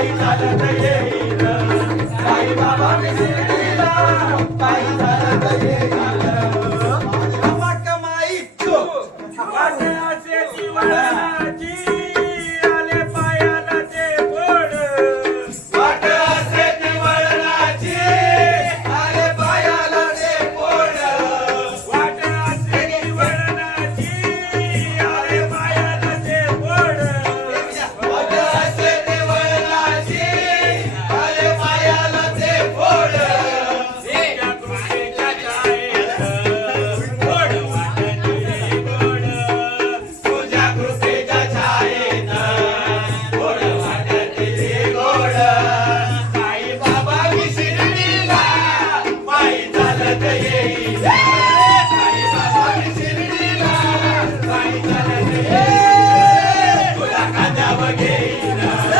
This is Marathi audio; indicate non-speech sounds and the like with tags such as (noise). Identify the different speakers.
Speaker 1: पायी चालत येईल. साईबाबा Yeah. (laughs)